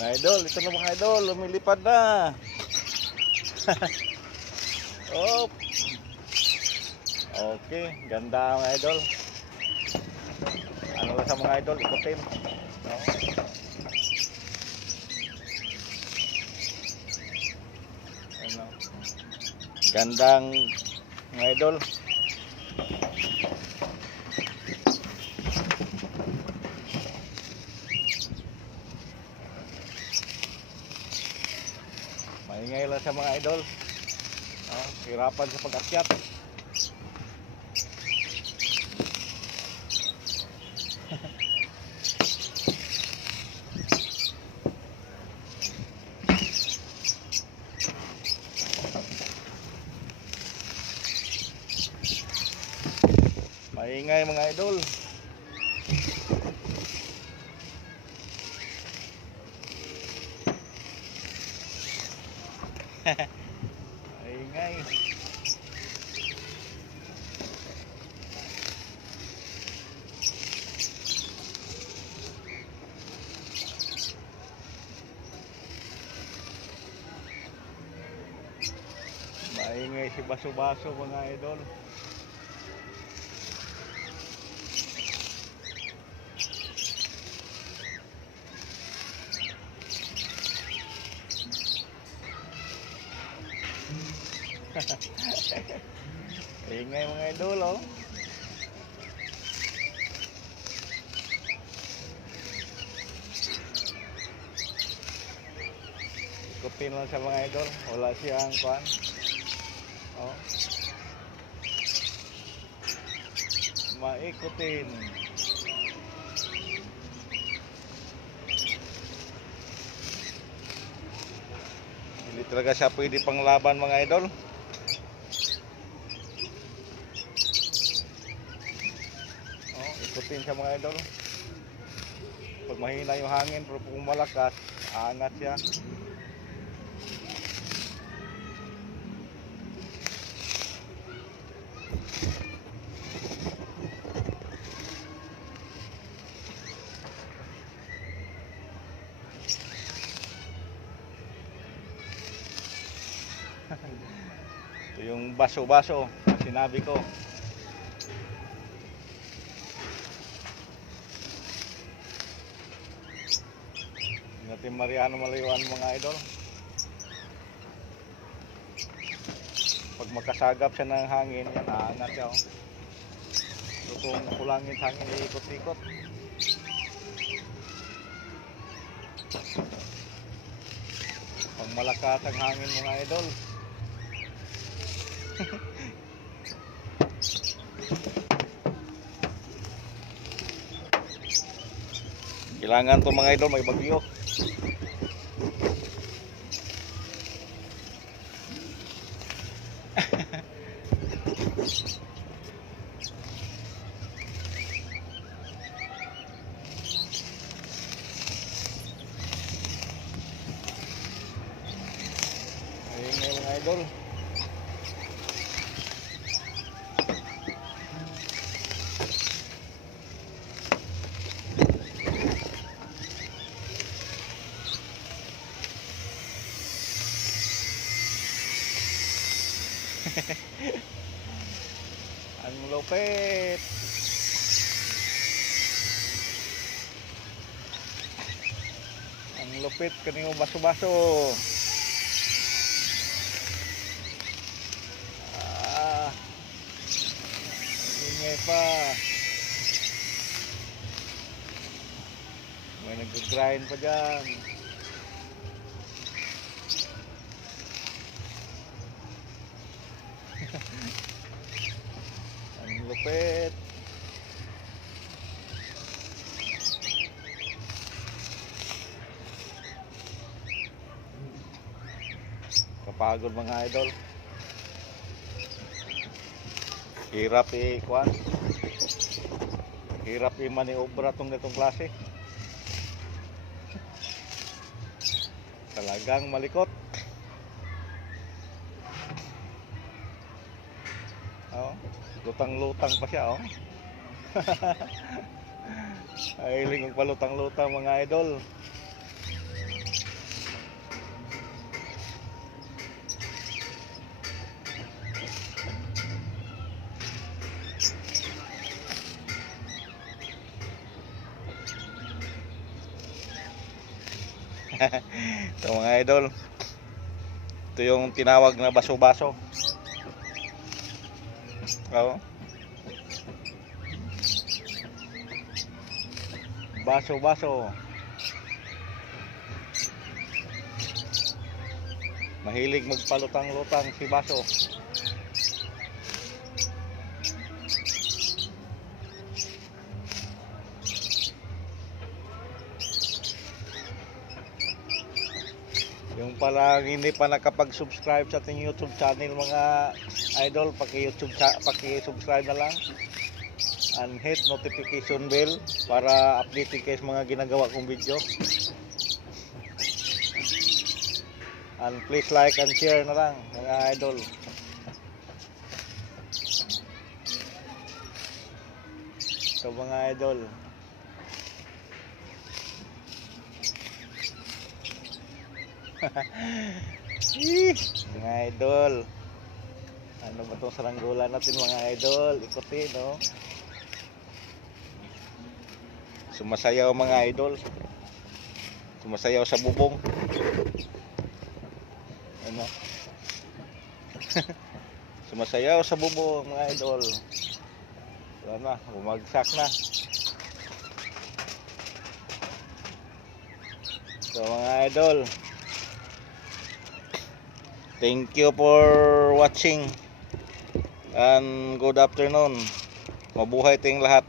Mga idol, ito na mga idol, lumilipad na. Oh. Okay, ganda mga idol. Ano lang sa mga idol, ikutin. No? Ano? Gandang mga idol. Maingay lang sa mga idol. No? Hirapan sa pag-akyat. Maingay mga idol. Maingay. Maingay si baso-baso mga idol. Ingay mga idol, oh. Ikutin lang sa mga idol, wala siyang kuan. Oh. Maikutin. Hindi talaga siya pwede panglaban mga idol. Ikutin sa mga idol. Pag mahina yung hangin pero kung malakas, aangat siya. Ito yung baso-baso sinabi ko. Natin Mariano malayuan mga idol. Pag makasagap siya ng hangin, yan aangat siya. So kung kulangin sa hangin, iikot-ikot. Pag malakas ang hangin mga idol. Kailangan to mga idol, may bagyo. Ayun nga mga idol. Ang lupit. Ang lupit kanino baso-baso. Ingay pa. May nag-grind pa dyan. Ang lupit. Kapagod mga idol. Hirap i-kuan. Hirap i-maniobra tong nitong klase. Talagang malikot. Oh, lutang-lutang pa siya, oh. Ay, lingong palutang-lutang mga idol. Ito mga idol. Ito yung tinawag na baso-baso. Oo. Baso-baso. Mahilig magpalutang-lutang si baso. Yung palang hindi pa nakapag-subscribe sa ating YouTube channel mga idol, paki-subscribe na lang and hit notification bell para updated kayo sa mga ginagawa kong video. And please like and share na lang mga idol. Ito mga idol. Mga idol, ano ba itong saranggola natin mga idol? Ikutin, no? Sumasayaw mga idol. Sumasayaw sa bubong. Ano? Sumasayaw sa bubong mga idol. Wala na, bumagsak na. So mga idol, thank you for watching and good afternoon. Mabuhay tayong lahat.